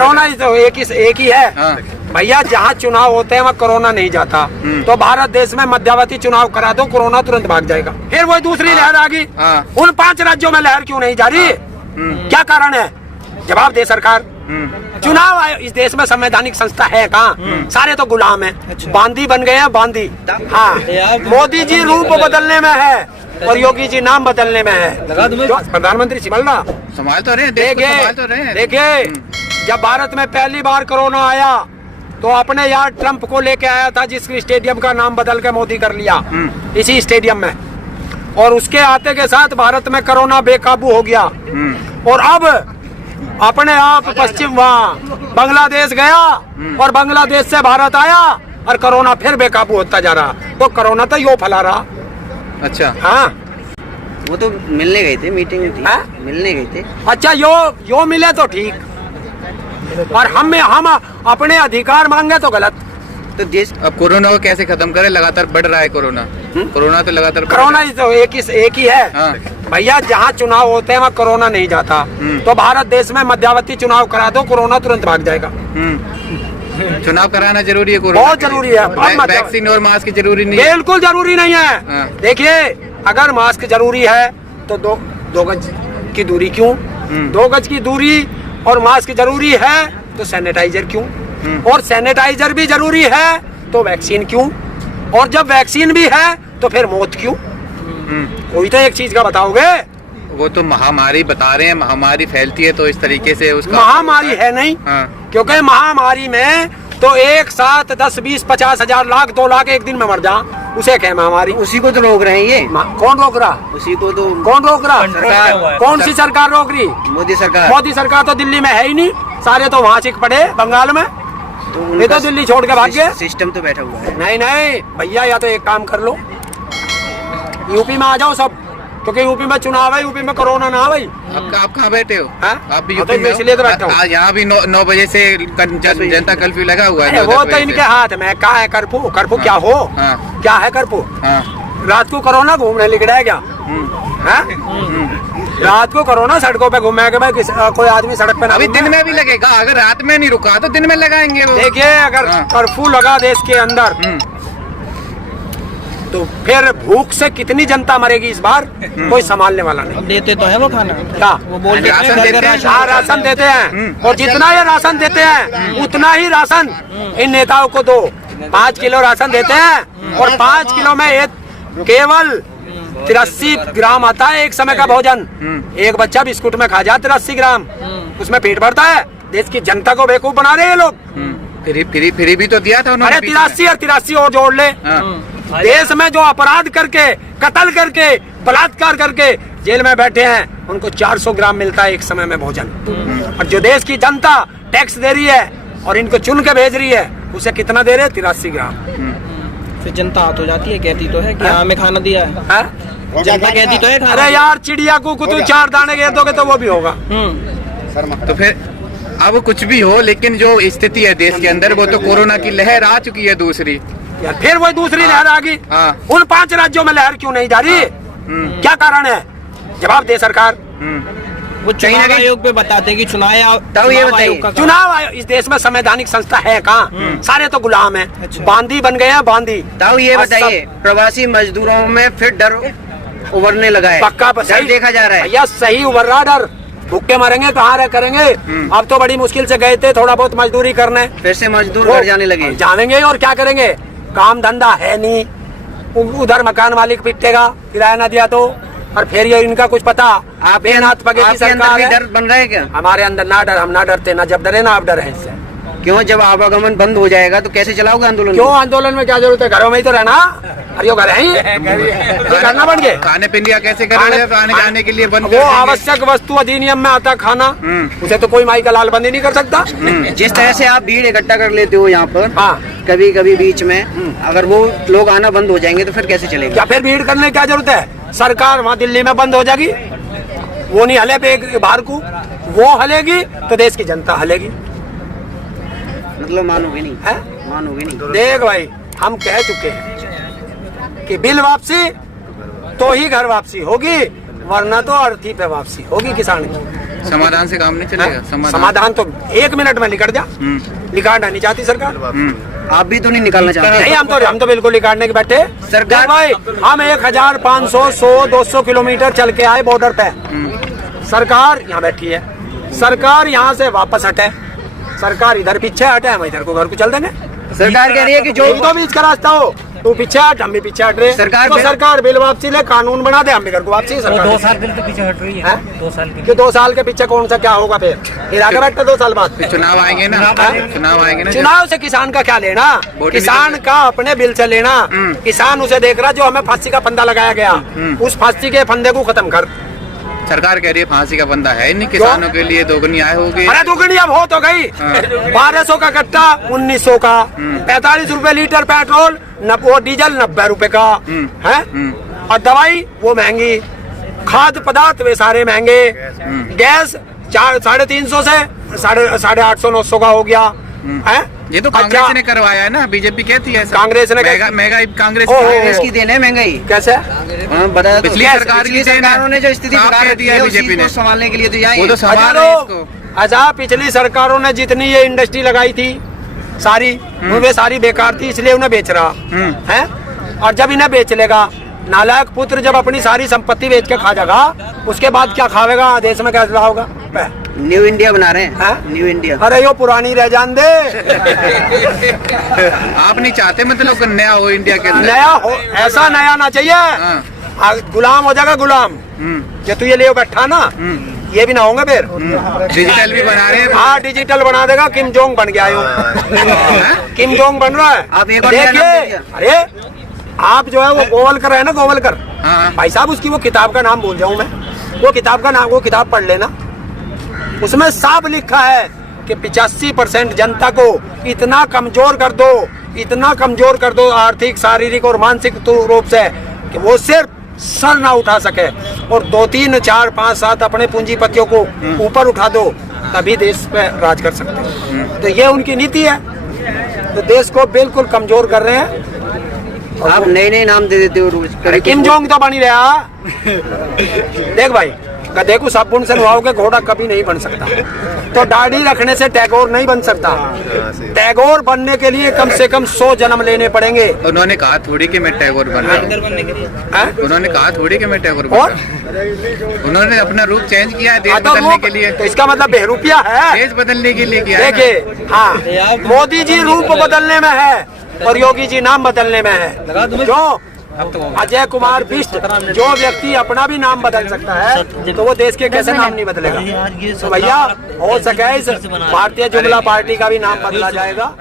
Corona तो एक ही है भैया। जहाँ चुनाव होते हैं वहाँ कोरोना नहीं जाता। तो भारत देश में मध्यावधि चुनाव करा दो, कोरोना तुरंत भाग जाएगा। फिर वही दूसरी लहर आ गई। उन 5 राज्यों में लहर क्यों नहीं जा रही? क्या कारण है? जवाब दे सरकार। चुनाव आयोग इस देश में संवैधानिक संस्था है कहाँ? सारे तो गुलाम है। बांदी बन गए हैं, बांदी। हाँ, मोदी जी रूप बदलने में है और योगी जी नाम बदलने में है। प्रधानमंत्री संभाल तो रहे। देखिए, जब भारत में पहली बार कोरोना आया तो अपने यहाँ ट्रंप को लेके आया था, जिसके स्टेडियम का नाम बदल के मोदी कर लिया इसी स्टेडियम में। और उसके आते के साथ भारत में कोरोना बेकाबू हो गया। और अब अपने आप पश्चिम वहाँ बांग्लादेश गया और बांग्लादेश से भारत आया और कोरोना फिर बेकाबू होता जा रहा। तो कोरोना तो यो फैला रहा। अच्छा, हाँ, वो तो मिलने गए थे, मीटिंग थी, मिलने गए थे। अच्छा, यो मिले तो ठीक, और हम अपने अधिकार मांगे तो गलत। तो देश अब कोरोना को कैसे खत्म करें? लगातार बढ़ रहा है कोरोना। कोरोना तो लगातार कोरोना तो एक ही है भैया। जहाँ चुनाव होते हैं वहाँ कोरोना नहीं जाता। तो भारत देश में मध्यावधि चुनाव करा दो, कोरोना तुरंत भाग जाएगा। चुनाव कराना जरूरी है, कोरोना बहुत जरूरी है। वैक्सीन और मास्क जरूरी नहीं है? बिल्कुल जरूरी नहीं है। देखिए, अगर मास्क जरूरी है तो दो गज की दूरी क्यों? 2 गज की दूरी और मास्क जरूरी है तो सैनिटाइजर क्यों? और सैनिटाइजर भी जरूरी है तो वैक्सीन क्यों? और जब वैक्सीन भी है तो फिर मौत क्यों? कोई तो एक चीज का बताओगे। वो तो महामारी बता रहे हैं, महामारी फैलती है तो इस तरीके से उसका महामारी है नहीं। क्योंकि महामारी में तो एक साथ 10, 20, 50 हजार, लाख, 2 लाख एक दिन में मर जा, उसे क्या महामारी? उसी को तो रोक रहे हैं ये। कौन रोक रहा? उसी को तो कौन रोक रहा? सरकार। कौन सी सरकार रोक रही? मोदी सरकार। मोदी सरकार तो दिल्ली में है ही नहीं, सारे तो वहाँ चिक पड़े बंगाल में। ये तो दिल्ली छोड़ के भाग गए। सिस्टम तो बैठा हुआ है। नहीं भैया, या तो एक काम कर लो, यूपी में आ जाओ सब, क्योंकि यूपी में चुनाव है, यूपी में कोरोना ना भाई। आप कहाँ बैठे हो? आप भी यूपी में? इसलिए तो बैठा हूँ। यहाँ भी 9 बजे से जनता कर्फ्यू लगा हुआ है। वो तो इनके हाथ में। क्या है कर्फ्यू? कर्फ्यू क्या हो? क्या है कर्फ्यू? रात को कोरोना घूमने निकला है क्या? रात को कोरोना सड़कों पे घूमेगा भाई? कोई आदमी सड़क पे ना? अभी दिन में भी लगेगा। अगर रात में नहीं रुका तो दिन में लगाएंगे वो। देखिए, अगर कर्फ्यू लगा देश के अंदर तो फिर भूख से कितनी जनता मरेगी इस बार, कोई संभालने वाला नहीं। देते तो है वो खाना। क्या वो बोलते हैं राशन देते हैं, और जितना ये राशन देते हैं उतना ही राशन इन नेताओं को दो। 5 किलो राशन देते हैं और 5 किलो में केवल 83 ग्राम आता है एक समय का भोजन। एक बच्चा बिस्कुट में खा जाता 83 ग्राम, उसमें पेट भरता है। देश की जनता को बेवकूफ बना रहे हैं लोग। फ्री भी तो दिया था उन्होंने। अरे 83 और जोड़ ले। देश में जो अपराध करके, कत्ल करके, बलात्कार करके जेल में बैठे हैं, उनको 400 ग्राम मिलता है एक समय में भोजन। और जो देश की जनता टैक्स दे रही है और इनको चुन के भेज रही है, उसे कितना दे रहे? 83 ग्राम। फिर जनता हो जाती है, कहती तो है कि हमें खाना दिया है। जनता कहती तो है। अरे यार, चिड़िया को तू 4 दाने घेर दोगे तो वो भी होगा। तो फिर अब कुछ भी हो, लेकिन जो स्थिति है देश के अंदर, वो तो कोरोना की लहर आ चुकी है दूसरी। यार फिर वही दूसरी लहर आ गई। उन 5 राज्यों में लहर क्यों नहीं जा रही? क्या कारण है? जवाब दे सरकार। वो चुनाव आयोग पे बताते हैं कि चुनाव आयोग इस देश में संवैधानिक संस्था है कहाँ? सारे तो गुलाम है। बांदी बन गए हैं, बांदी। ताऊ ये बताइए, प्रवासी मजदूरों में फिर डर उभरने लगा है? पक्का सही देखा जा रहा है भैया, सही उभर रहा डर। भूखे मरेंगे कहाँ रह करेंगे? अब तो बड़ी मुश्किल से गए थे थोड़ा बहुत मजदूरी करने, फिर से मजदूर घर जाने लगे। जानेंगे और क्या करेंगे? काम धंधा है नहीं, उधर मकान मालिक पिटेगा किराया ना दिया तो। और फिर ये इनका कुछ पता। आप हाथ पगे की सरकार है। डर बन रहा है क्या? हमारे अंदर ना डर, हम ना डरते, ना जब डरे ना आप डरे इससे। क्यों? जब आवागमन बंद हो जाएगा तो कैसे चलाओगे आंदोलन? क्यों आंदोलन में क्या जरूरत है? घरों में ही तो रहना। अरे घर है करना बन गए। खाने पीने कैसे करेंगे? आने जाने के लिए बंद। वो आवश्यक वस्तु अधिनियम में आता खाना, उसे तो कोई माई का लाल बंदी नहीं कर सकता। जिस तरह से आप भीड़ इकट्ठा कर लेते हो यहाँ पर, कभी कभी बीच में, अगर वो लोग आना बंद हो जाएंगे तो फिर कैसे चलेगा? क्या फिर भीड़ करने की क्या जरूरत है? सरकार वहाँ दिल्ली में बंद हो जाएगी, वो नहीं हले पे बाहर को, वो हलेगी तो देश की जनता हलेगी। मतलब मानोगे नहीं है? मानोगे नहीं। देख भाई, हम कह चुके हैं कि बिल वापसी तो ही घर वापसी होगी, वरना तो अर्थी पे वापसी होगी किसान की। समाधान से काम नहीं चलेगा। समाधान तो 1 मिनट में निकल जा, निकालना नहीं चाहती सरकार। आप भी तो नहीं निकालना चाहते? नहीं, हम तो बिल्कुल निकालने के बैठे सरकार भाई। हम 1500, 100, 200 किलोमीटर चल के आए बॉर्डर पे, सरकार यहाँ बैठी है। सरकार यहाँ से वापस हटे, सरकार इधर पीछे हटे, हम इधर को घर को चल देने। सरकार कह रही है कि जो तो बीच का रास्ता हो, तू पीछे हट, हम भी पीछे हट रहे। सरकार बिल वापसी ले, कानून बना दे, हम भी घर को वापसी। सरकार 2 साल बिल तो पीछे हट रही है। 2 साल के पीछे कौन सा क्या होगा फिर आगे बैठे 2 साल बाद चुनाव आएंगे ना, चुनाव आएंगे ना। चुनाव से किसान का क्या लेना? किसान का अपने बिल से लेना। किसान उसे देख रहा जो हमें फांसी का फंदा लगाया गया, उस फांसी के फंदे को खत्म कर। सरकार कह रही है फांसी का फंदा है नहीं, किसानों के लिए दोगुनी आय होगी। अरे दोगुनी अब हो तो गई। 1200 का कट्टा, 1900 का, 45 रुपए लीटर पेट्रोल, वो डीजल 90 रुपए का है। और दवाई वो महंगी, खाद्य पदार्थ वे सारे महंगे, गैस 350 से 850, 900 का हो गया है। ये तो कांग्रेस ने करवाया है ना, बीजेपी कहती है कांग्रेस ने महंगाई कांग्रेस की देन है महंगाई। कैसे बताया? पिछली सरकारों ने जो स्थिति बिगाड़ दी है बीजेपी ने संभालने के लिए तो यहाँ वो तो अच्छा, पिछली सरकारों ने जितनी ये इंडस्ट्री लगाई थी सारी, वे सारी बेकार थी, इसलिए उन्हें बेच रहा है। और जब इन्हें बेच लेगा, नालायक पुत्र जब अपनी सारी संपत्ति बेच के खा जाएगा, उसके बाद क्या खावेगा? देश में क्या रहा होगा? न्यू इंडिया बना रहे हैं, न्यू इंडिया। अरे यो पुरानी रह जान दे। आप नहीं चाहते मतलब नया हो इंडिया के अंदर? नया हो, ऐसा नया ना चाहिए। गुलाम हो जाएगा गुलाम। जो तू ये ले बैठा ना, ये भी ना होंगे फिर। डिजिटल भी बना रहे हैं। हाँ, डिजिटल बना देगा। किम जोंग बन गया यो। किम जोंग बन रहा है। आप एक और देखिए, अरे आप जो है वो गोवलकर है ना, गोवलकर भाई साहब, उसकी वो किताब का नाम भूल जाऊं मैं, वो किताब का नाम, वो किताब पढ़ लेना। उसमें साफ लिखा है कि 85% जनता को इतना कमजोर कर दो, इतना कमजोर कर दो आर्थिक, शारीरिक और मानसिक रूप से कि वो सिर्फ सर ना उठा सके, और 2, 3, 4, 5, 7 अपने पूंजीपतियों को ऊपर उठा दो, तभी देश पे राज कर सकते हैं। तो ये उनकी नीति है, तो देश को बिल्कुल कमजोर कर रहे हैं। आप नए नाम दे देते हो रोज। अरे किम जोंग तो बनी रहा। देख भाई, गधे को साबुन से नहाओगे, घोड़ा कभी नहीं बन सकता। तो दाढ़ी रखने से टैगोर नहीं बन सकता। टैगोर बनने के लिए कम से कम 100 जन्म लेने पड़ेंगे। उन्होंने कहा थोड़ी कि मैं टैगोर बन रहा हूं। उन्होंने कहा थोड़ी कि मैं टैगोर बन रहा हूं। उन्होंने अपना रूप चेंज किया है देश बदलने के लिए। तो इसका मतलब बेरूपिया है, देश बदलने के लिए किया है। देखिए, हाँ, मोदी जी रूप बदलने में है और योगी जी नाम बदलने में है। जो अजय कुमार बिष्ट, जो व्यक्ति अपना भी नाम बदल सकता है, तो वो देश के कैसे नाम नहीं बदलेगा? तो भैया, हो सके इस भारतीय जुमला पार्टी का भी नाम बदला जाएगा।